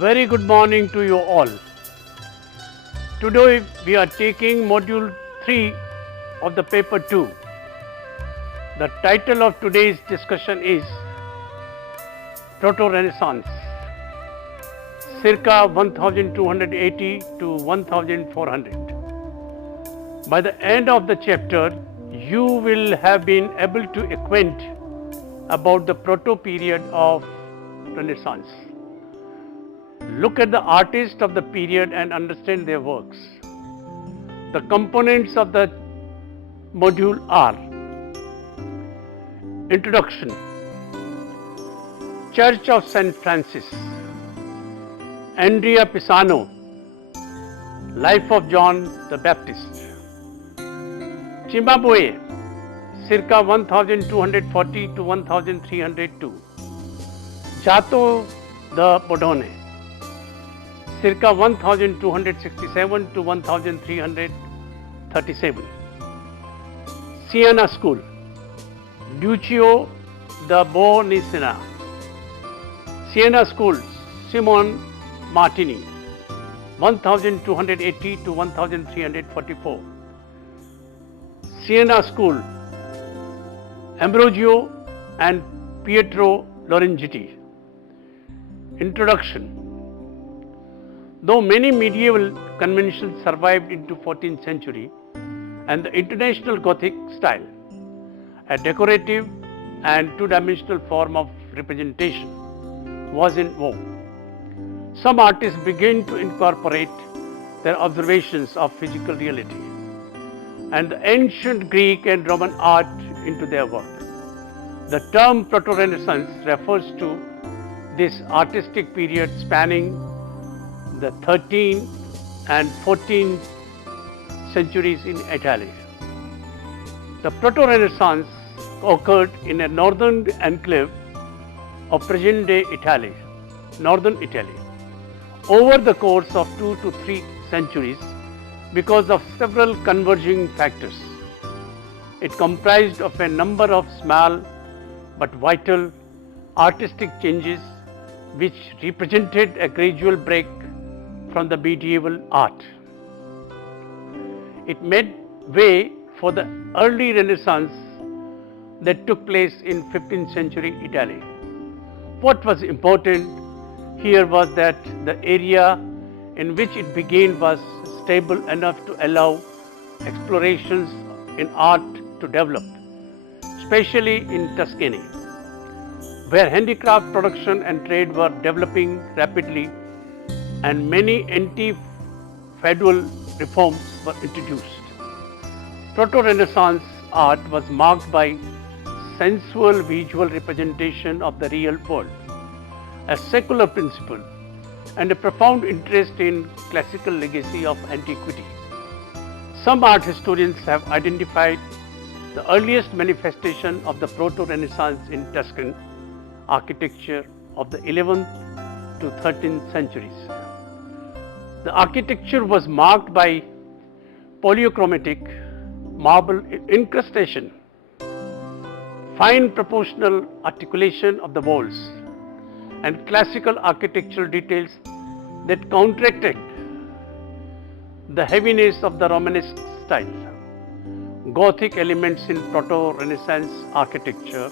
Very good morning to you all. Today we are taking module 3 of the paper 2. The title of today's discussion is Proto Renaissance, circa 1280 to 1400. By the end of the chapter, you will have been able to acquaint about the proto period of Renaissance. Look at the artists of the period and understand their works. The components of the module are: Introduction, Church of St. Francis, Andrea Pisano, Life of John the Baptist, Cimabue, circa 1240 to 1302, Giotto da Bordone, circa 1267 to 1337, Siena School, Duccio da Bonicina, Siena School, Simon Martini, 1280 to 1344, Siena School, Ambrogio and Pietro Lorenzetti. Introduction. Though many medieval conventions survived into 14th century and the international Gothic style, a decorative and two-dimensional form of representation was in vogue. Some artists began to incorporate their observations of physical reality and the ancient Greek and Roman art into their work. The term Proto-Renaissance refers to this artistic period spanning the 13th and 14th centuries in Italy. The Proto-Renaissance occurred in a northern enclave of present-day Italy, northern Italy, over the course of 2 to 3 centuries because of several converging factors. It comprised of a number of small but vital artistic changes which represented a gradual break from the medieval art. It made way for the early Renaissance that took place in 15th century Italy. What was important here was that the area in which it began was stable enough to allow explorations in art to develop, especially in Tuscany, where handicraft production and trade were developing rapidly and many anti-feudal reforms were introduced. Proto-Renaissance art was marked by sensual visual representation of the real world, a secular principle, and a profound interest in classical legacy of antiquity. Some art historians have identified the earliest manifestation of the Proto-Renaissance in Tuscan architecture of the 11th to 13th centuries. The architecture was marked by polychromatic marble incrustation, fine proportional articulation of the walls, and classical architectural details that counteracted the heaviness of the Romanesque style. Gothic elements in Proto-Renaissance architecture,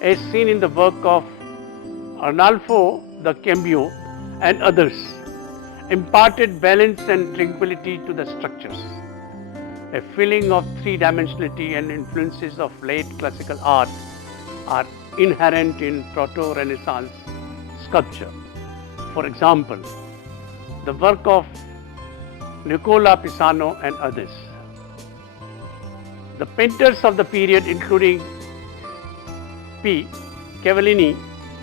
as seen in the work of Arnolfo da Cambio and others, imparted balance and tranquility to the structures. A feeling of three-dimensionality and influences of late classical art are inherent in Proto-Renaissance sculpture. For example, the work of Nicola Pisano and others. The painters of the period, including P. Cavallini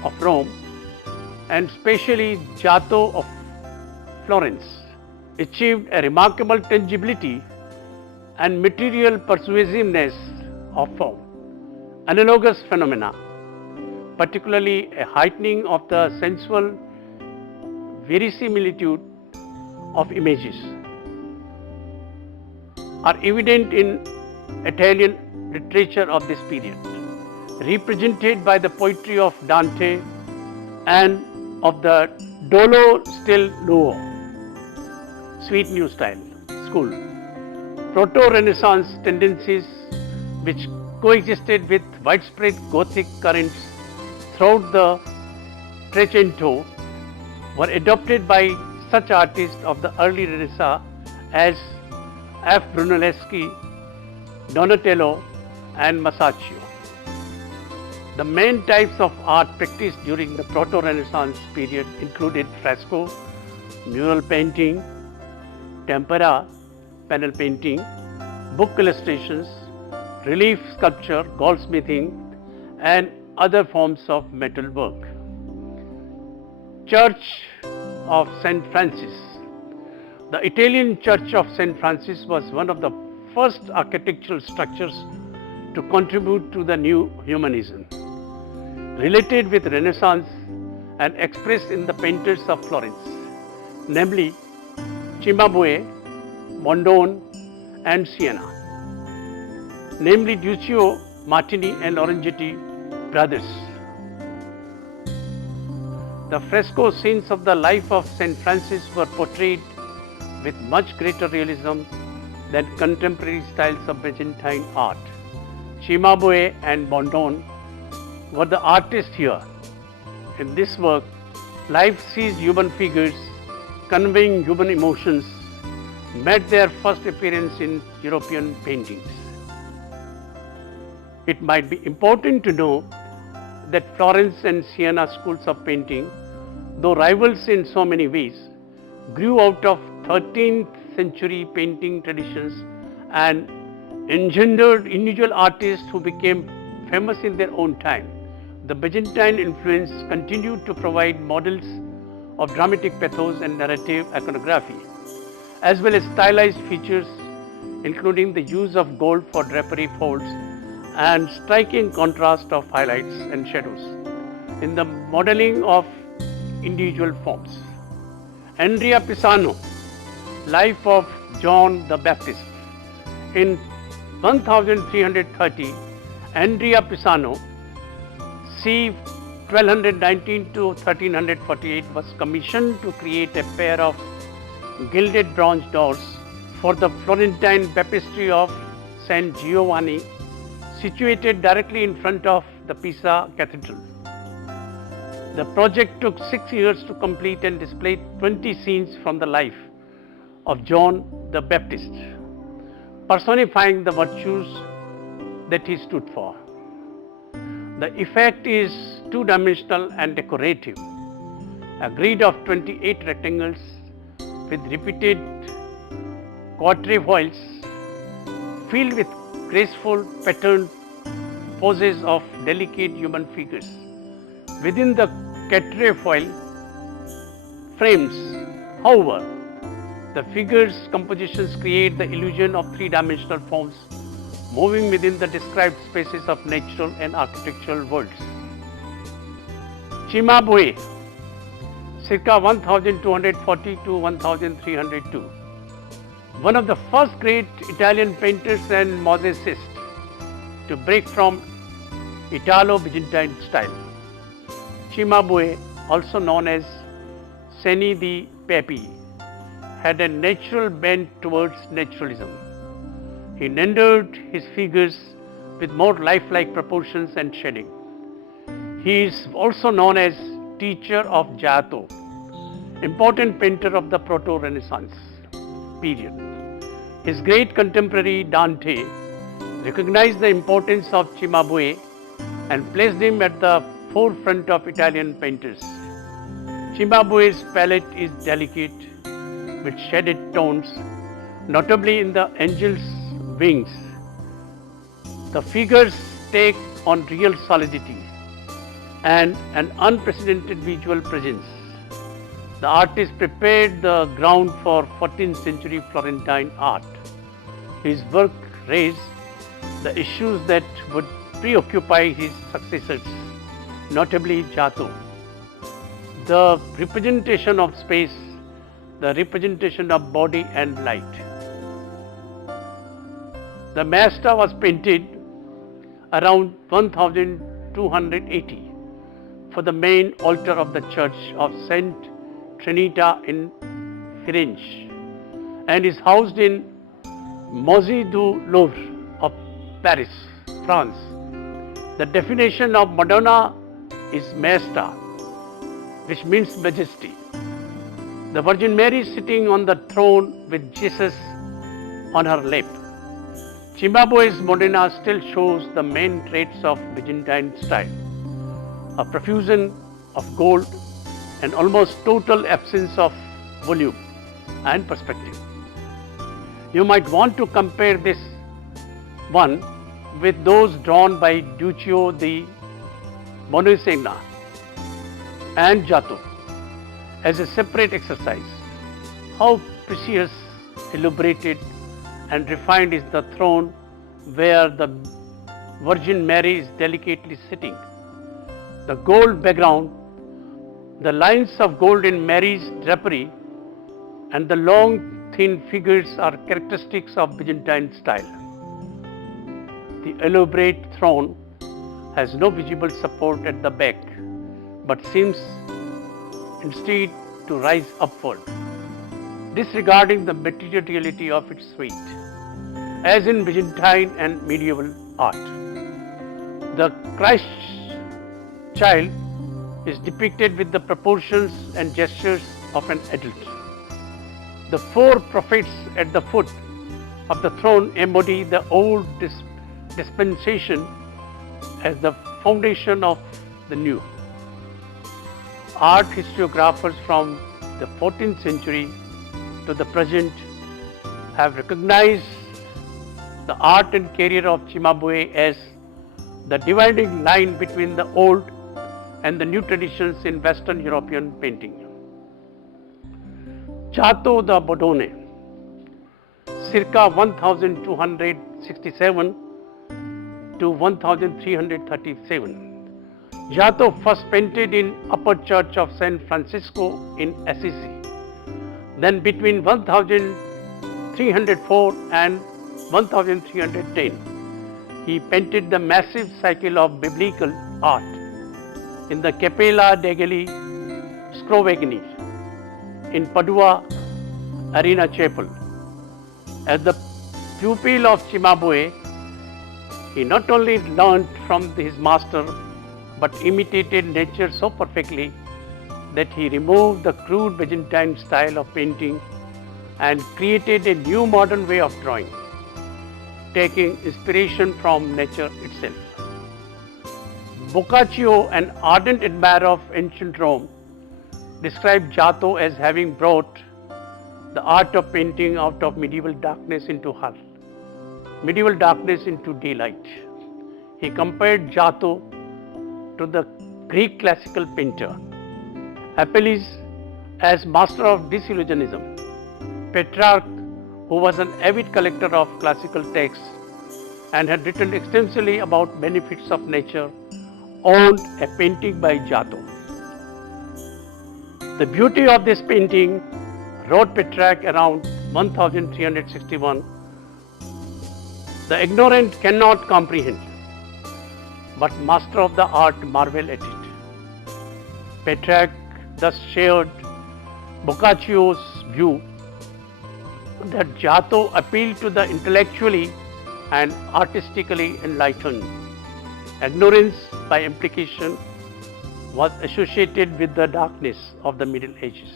of Rome and especially Giotto of Florence, achieved a remarkable tangibility and material persuasiveness of form. Analogous phenomena, particularly a heightening of the sensual verisimilitude of images, are evident in Italian literature of this period, represented by the poetry of Dante and of the Dolo Still Nuovo, Sweet New Style, School. Proto-Renaissance tendencies which coexisted with widespread Gothic currents throughout the Trecento were adopted by such artists of the early Renaissance as F. Brunelleschi, Donatello and Masaccio. The main types of art practiced during the Proto-Renaissance period included fresco, mural painting, tempera, panel painting, book illustrations, relief sculpture, goldsmithing and other forms of metal work. Church of St. Francis. The Italian Church of St. Francis was one of the first architectural structures to contribute to the new humanism, related with Renaissance and expressed in the painters of Florence, namely Cimabue, Bondone and Siena, namely Duccio, Martini and Lorenzetti brothers. The fresco scenes of the life of St. Francis were portrayed with much greater realism than contemporary styles of Byzantine art. Cimabue and Bondone were the artists here. In this work, life sees human figures conveying human emotions made their first appearance in European paintings. It might be important to know that Florence and Siena schools of painting, though rivals in so many ways, grew out of 13th century painting traditions and engendered individual artists who became famous in their own time. The Byzantine influence continued to provide models of dramatic pathos and narrative iconography, as well as stylized features including the use of gold for drapery folds and striking contrast of highlights and shadows in the modeling of individual forms. Andrea Pisano, Life of John the Baptist. In 1330, Andrea Pisano, c. 1219 to 1348, was commissioned to create a pair of gilded bronze doors for the Florentine baptistry of Saint Giovanni, situated directly in front of the Pisa Cathedral. The project took 6 years to complete and displayed 20 scenes from the life of John the Baptist, personifying the virtues that he stood for. The effect is two-dimensional and decorative, a grid of 28 rectangles with repeated quatrefoils filled with graceful patterned poses of delicate human figures. Within the quatrefoil frames, however, the figures' compositions create the illusion of three-dimensional forms moving within the described spaces of natural and architectural worlds. Cimabue, circa 1240 to 1302, one of the first great Italian painters and mosaicists to break from Italo-Byzantine style. Cimabue, also known as Seni di Papi, had a natural bent towards naturalism. He rendered his figures with more lifelike proportions and shading. He is also known as teacher of Giotto, important painter of the Proto-Renaissance period. His great contemporary Dante recognized the importance of Cimabue and placed him at the forefront of Italian painters. Cimabue's palette is delicate with shaded tones, notably in the angel's wings. The figures take on real solidity and an unprecedented visual presence. The artist prepared the ground for 14th century Florentine art. His work raised the issues that would preoccupy his successors, notably Giotto. The representation of space, the representation of body and light. The Master was painted around 1280 for the main altar of the church of Saint Trinita in Firenze and is housed in Musée du Louvre of Paris, France. The definition of Madonna is Maesta, which means majesty. The Virgin Mary is sitting on the throne with Jesus on her lap. Cimabue's Madonna still shows the main traits of Byzantine style, a profusion of gold and almost total absence of volume and perspective. You might want to compare this one with those drawn by Duccio di Montesena and Giotto as a separate exercise. How precious, elaborated and refined is the throne where the Virgin Mary is delicately sitting. The gold background, the lines of gold in Mary's drapery and the long thin figures are characteristics of Byzantine style. The elaborate throne has no visible support at the back but seems instead to rise upward, disregarding the materiality of its weight, as in Byzantine and medieval art. The Christ child is depicted with the proportions and gestures of an adult. The four prophets at the foot of the throne embody the old dispensation as the foundation of the new. Art historiographers from the 14th century to the present have recognized the art and career of Cimabue as the dividing line between the old and the new traditions in Western European painting. Giotto da Bordone, circa 1267 to 1337. Giotto first painted in Upper Church of San Francisco in Assisi. Then between 1304 and 1310, he painted the massive cycle of biblical art in the Cappella degli Scrovegni in Padua Arena Chapel. As the pupil of Cimabue, he not only learned from his master but imitated nature so perfectly that he removed the crude Byzantine style of painting and created a new modern way of drawing, taking inspiration from nature itself. Boccaccio, an ardent admirer of ancient Rome, described Giotto as having brought the art of painting out of medieval darkness into daylight. He compared Giotto to the Greek classical painter Apelles as master of disillusionism. Petrarch, who was an avid collector of classical texts and had written extensively about benefits of nature, owned a painting by Giotto. The beauty of this painting, wrote Petrarch around 1361, the ignorant cannot comprehend, but master of the art marvel at it. Petrarch thus shared Boccaccio's view that Giotto appealed to the intellectually and artistically enlightened. Ignorance, by implication, was associated with the darkness of the Middle Ages.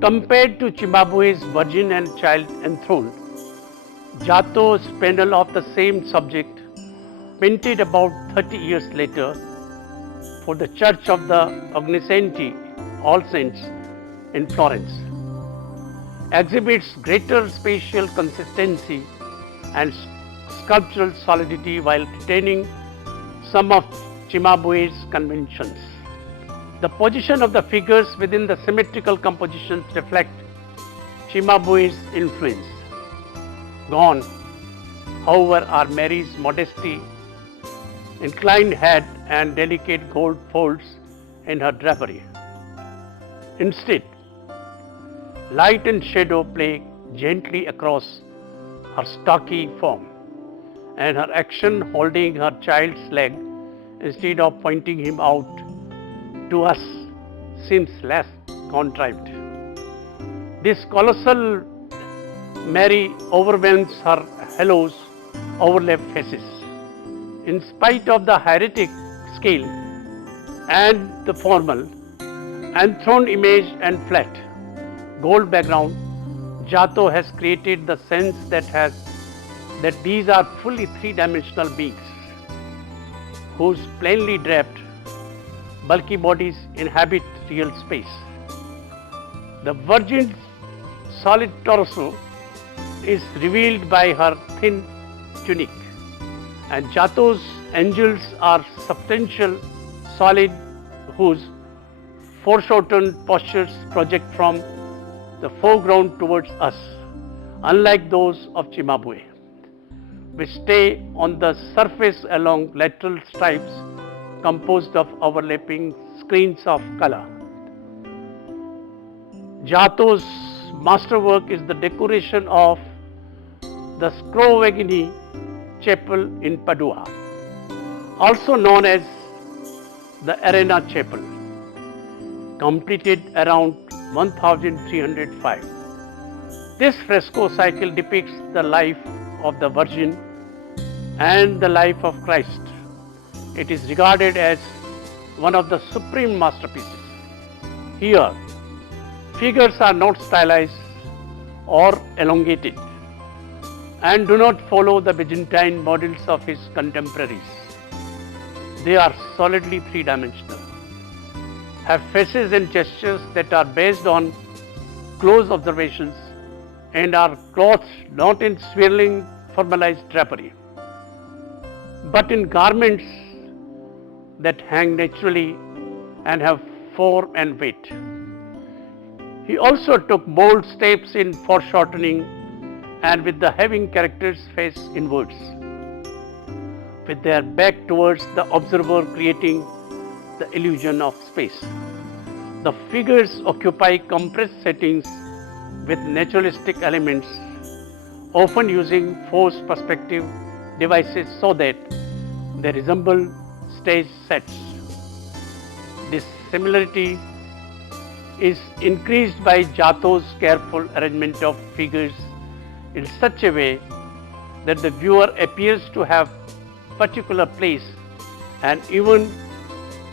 Compared to Cimabue's Virgin and Child enthroned, Giotto's panel of the same subject, painted about 30 years later for the Church of the Ognissanti, All Saints in Florence, exhibits greater spatial consistency and sculptural solidity while retaining some of Cimabue's conventions. The position of the figures within the symmetrical compositions reflect Cimabue's influence. Gone however, are Mary's modesty, inclined head, and delicate gold folds in her drapery. Instead, light and shadow play gently across her stocky form, and her action holding her child's leg instead of pointing him out to us seems less contrived. This colossal Mary overwhelms her halo's overlapped faces. In spite of the hieratic scale and the formal, enthroned image and flat gold background, Giotto has created the sense that these are fully three-dimensional beings whose plainly draped, bulky bodies inhabit real space. The Virgin's solid torso is revealed by her thin tunic, and Giotto's angels are substantial, solid, whose foreshortened postures project from the foreground towards us, unlike those of Cimabue, which stay on the surface along lateral stripes composed of overlapping screens of color. Giotto's masterwork is the decoration of the Scrovegni Chapel in Padua, also known as the Arena Chapel, completed around 1305. This fresco cycle depicts the life of the Virgin and the life of Christ. It is regarded as one of the supreme masterpieces. Here, figures are not stylized or elongated and do not follow the Byzantine models of his contemporaries. They are solidly three-dimensional, have faces and gestures that are based on close observations, and are clothed not in swirling formalized drapery, but in garments that hang naturally and have form and weight. He also took bold steps in foreshortening and with the having characters face inwards, with their back towards the observer, creating the illusion of space. The figures occupy compressed settings with naturalistic elements, often using forced perspective devices so that they resemble stage sets. This similarity is increased by Giotto's careful arrangement of figures in such a way that the viewer appears to have particular place and even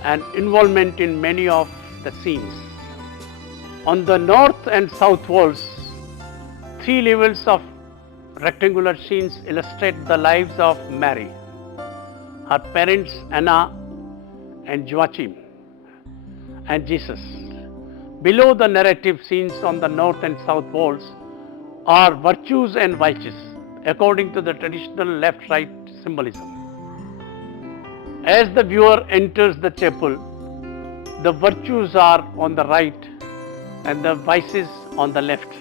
an involvement in many of the scenes. On the north and south walls, three levels of rectangular scenes illustrate the lives of Mary, her parents Anna and Joachim, and Jesus. Below the narrative scenes on the north and south walls are virtues and vices, according to the traditional left-right symbolism. As the viewer enters the chapel, the virtues are on the right and the vices on the left.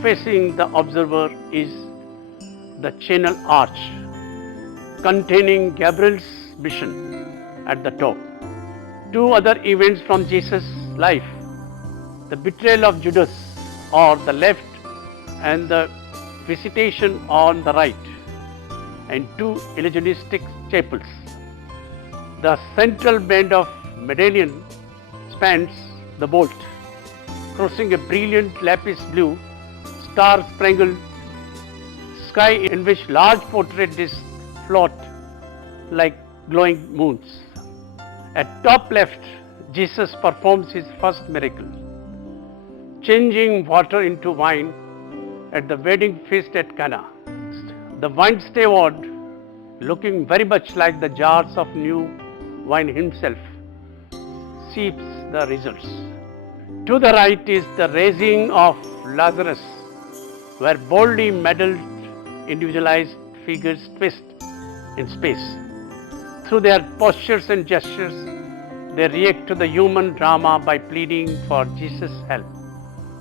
Facing the observer is the chancel arch, containing Gabriel's vision at the top. Two other events from Jesus' life, the betrayal of Judas on the left and the visitation on the right, and two illusionistic chapels. The central band of medallion spans the vault, crossing a brilliant lapis blue, star-spangled sky in which large portrait discs float like glowing moons. At top left, Jesus performs his first miracle, changing water into wine at the wedding feast at Cana. The wine steward, looking very much like the jars of new wine himself, sees the results. To the right is the raising of Lazarus, where boldly medalled individualized figures twist in space. Through their postures and gestures, they react to the human drama by pleading for Jesus' help,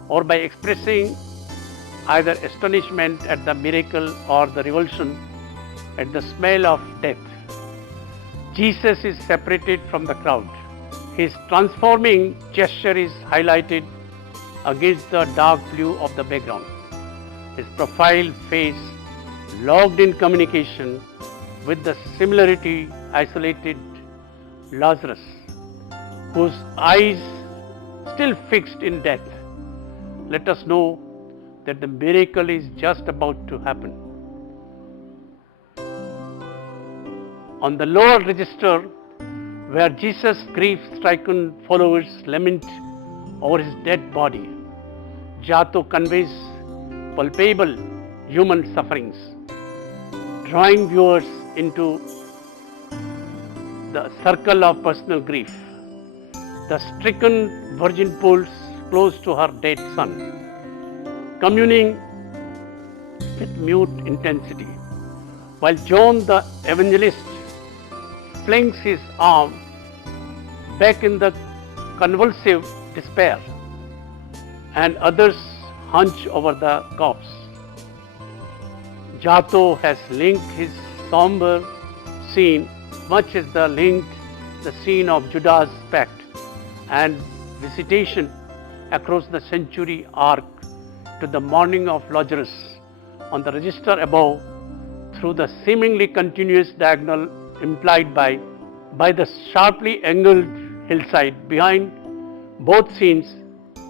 or by expressing either astonishment at the miracle or the revulsion at the smell of death. Jesus is separated from the crowd. His transforming gesture is highlighted against the dark blue of the background. His profile face locked in communication with the similarly isolated Lazarus, whose eyes still fixed in death, let us know that the miracle is just about to happen. On the lower register, where Jesus' grief-stricken followers lament over his dead body, Giotto conveys palpable human sufferings, drawing viewers into the circle of personal grief. The stricken virgin pulls close to her dead son, communing with mute intensity, while John the Evangelist flings his arm back in the convulsive despair, and others hunch over the corpse. Giotto has linked his somber scene much as the scene of Judas' pact and visitation across the century arc to the mourning of Lazarus on the register above through the seemingly continuous diagonal implied by the sharply angled hillside behind both scenes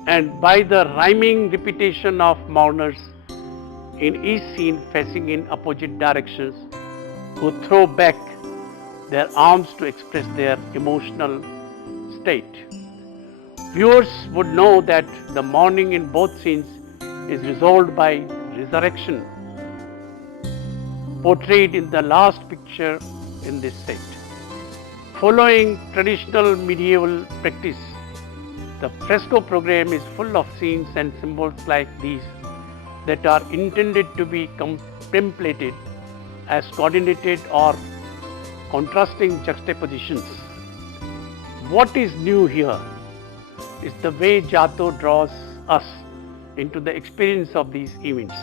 and by the rhyming repetition of mourners in each scene facing in opposite directions who throw back their arms to express their emotional state. Viewers would know that the mourning in both scenes is resolved by resurrection, portrayed in the last picture in this set. Following traditional medieval practice, the fresco program is full of scenes and symbols like these that are intended to be contemplated as coordinated or contrasting juxtapositions. What is new here is the way Giotto draws us into the experience of these events.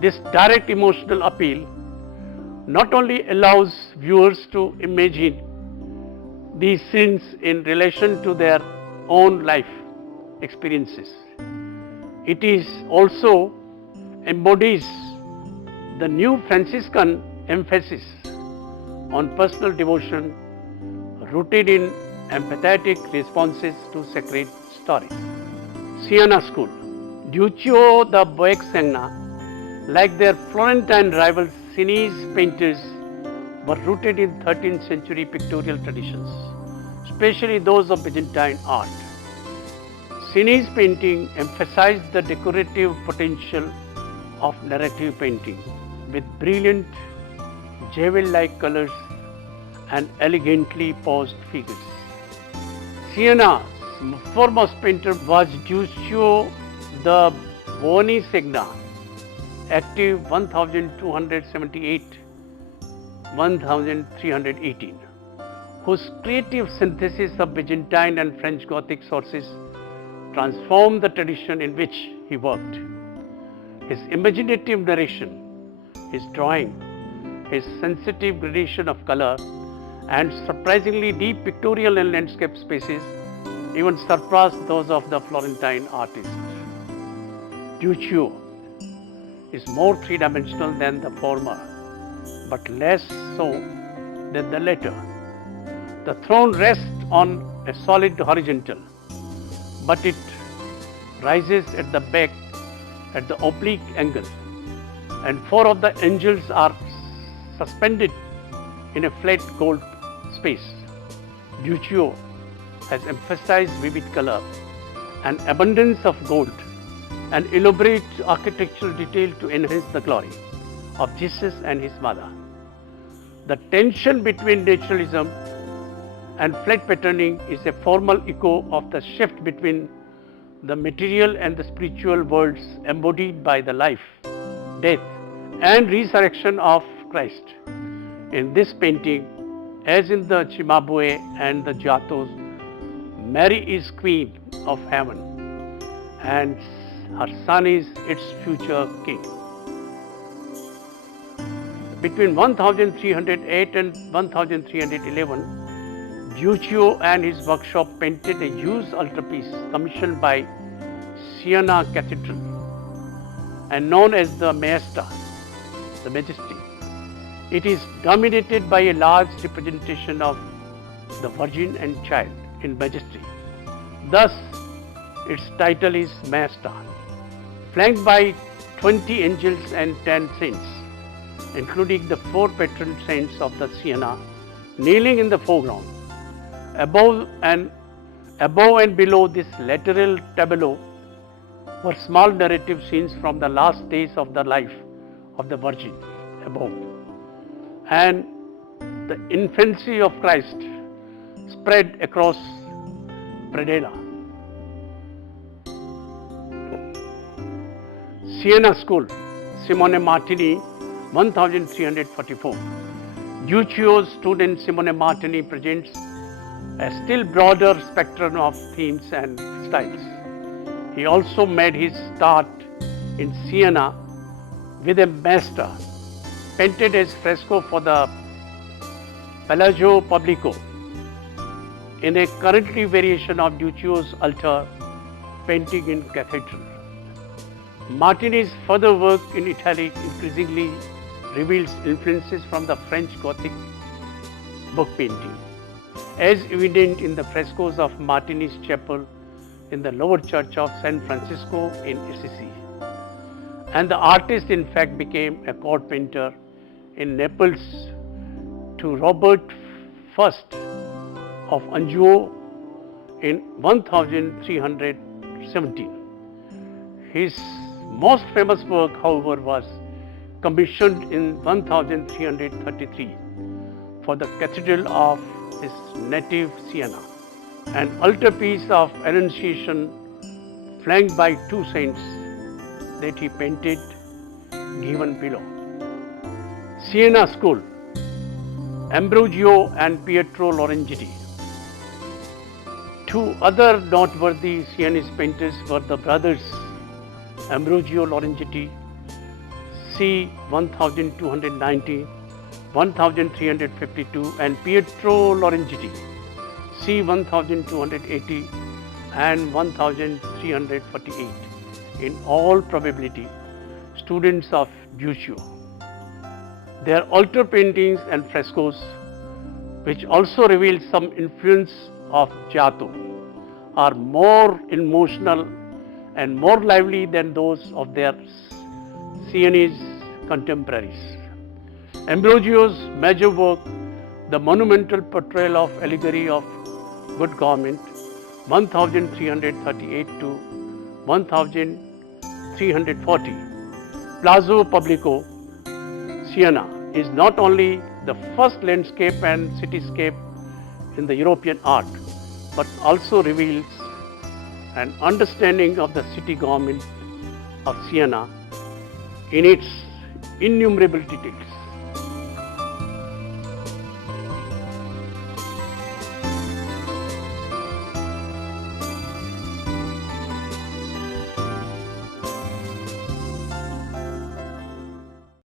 This direct emotional appeal not only allows viewers to imagine these scenes in relation to their own life experiences, it is also embodies the new Franciscan emphasis on personal devotion rooted in empathetic responses to sacred stories. Siena School. Duccio the Boexegna, like their Florentine rivals Sienese painters, were rooted in 13th century pictorial traditions, especially those of Byzantine art. Sienese painting emphasized the decorative potential of narrative painting with brilliant, jewel-like colors and elegantly posed figures. Siena's foremost painter was Duccio the Boexegna, active 1278-1318, whose creative synthesis of Byzantine and French Gothic sources transformed the tradition in which he worked. His imaginative narration, his drawing, his sensitive gradation of color, and surprisingly deep pictorial and landscape spaces even surpassed those of the Florentine artists. Duccio is more three-dimensional than the former, but less so than the latter. The throne rests on a solid horizontal, but it rises at the back at the oblique angle, and four of the angels are suspended in a flat gold space. Duccio has emphasized vivid color, an abundance of gold, and elaborate architectural detail to enhance the glory of Jesus and his mother. The tension between naturalism and flat patterning is a formal echo of the shift between the material and the spiritual worlds embodied by the life, death, and resurrection of Christ. In this painting, as in the Cimabue and the Giottos, Mary is Queen of Heaven and her son is its future king. Between 1308 and 1311, Duccio and his workshop painted a huge altarpiece commissioned by Siena Cathedral and known as the Maesta, the Majesty. It is dominated by a large representation of the Virgin and Child in Majesty. Thus, its title is Maesta, flanked by 20 angels and 10 saints, including the 4 patron saints of the Siena, kneeling in the foreground. Above and below this lateral tableau were small narrative scenes from the last days of the life of the Virgin above, and the infancy of Christ spread across predella. Siena School, Simone Martini, 1344. Duccio's student Simone Martini presents a still broader spectrum of themes and styles. He also made his start in Siena with a Maesta painted as fresco for the Palazzo Pubblico in a currently variation of Duccio's altar painting in cathedral. Martini's further work in Italy increasingly reveals influences from the French Gothic book painting, as evident in the frescoes of Martini's chapel in the lower church of San Francisco in Assisi. And the artist in fact became a court painter in Naples to Robert I of Anjou in 1317. His most famous work, however, was commissioned in 1333 for the cathedral of his native Siena, an altarpiece of Annunciation flanked by 2 saints that he painted, given below. Siena School, Ambrogio and Pietro Lorenzetti. 2 other noteworthy Sienese painters were the brothers Ambrogio Lorenzetti, c. 1290, 1352, and Pietro Lorenzetti, c. 1280 and 1348, in all probability students of Duccio. Their altar paintings and frescoes, which also reveal some influence of Giotto, are more emotional and more lively than those of their Sienese contemporaries. Ambrogio's major work, the monumental portrayal of allegory of good government, 1338 to 1340, Palazzo Pubblico, Siena, is not only the first landscape and cityscape in the European art, but also reveals an understanding of the city government of Siena in its innumerable details.